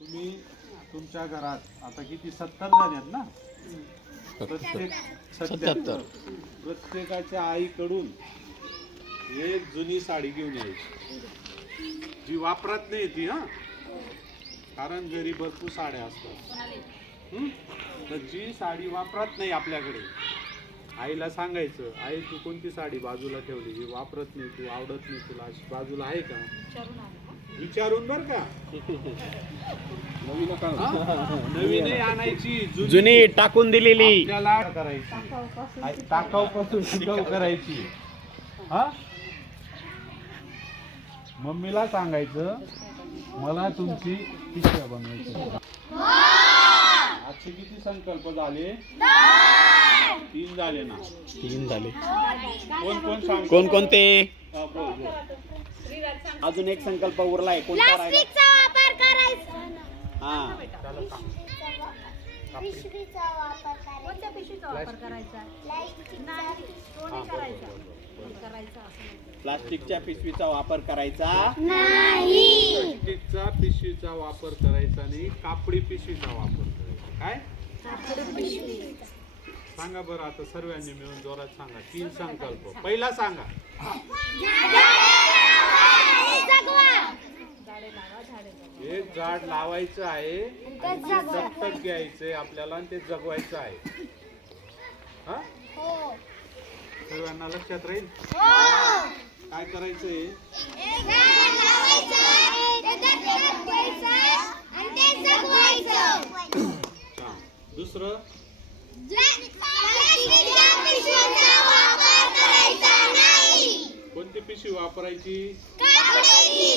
तुम्ही तुमच्या घरात आता किती सत्तर ना प्रत्येकाच्या आईकडून एक जुनी साडी घेऊन यायची जी वापरत नाही ती हा कारण जरी भरपूर साड्या असतात तर जी साडी वापरत नाही आपल्याकडे आईला सांगायचं आई तू कोणती साडी बाजूला ठेवली जी वापरत नाही तू आवडत नाही तुला बाजूला आहे का विचारून बर का नवीन आणायची जुनी टाकून दिलेली टाकाव पासून शिकाव करायची मम्मीला सांगायचं मला तुमची पिशव्या बनवायची आजचे किती संकल्प झाले तीन झाले ना तीन झाले कोण कोण सांग कोण कोणते अजून एक संकल्प उरलाय वापर करायचा हा करायचा प्लास्टिकच्या पिशवीचा प्लास्टिकचा पिशवीचा वापर करायचा आणि कापडी पिशवीचा वापर करायचा काय सांगा बरं आता सर्वांनी मिळून जोरात सांगा तीन संकल्प पहिला सांगा एक झाड लावायचं आहे दत्तक घ्यायचं आहे आपल्याला आणि ते जगवायचं आहे हा सगळ्यांना लक्षात राहील काय करायचंय दुसरं कोणती पिशी वापरायची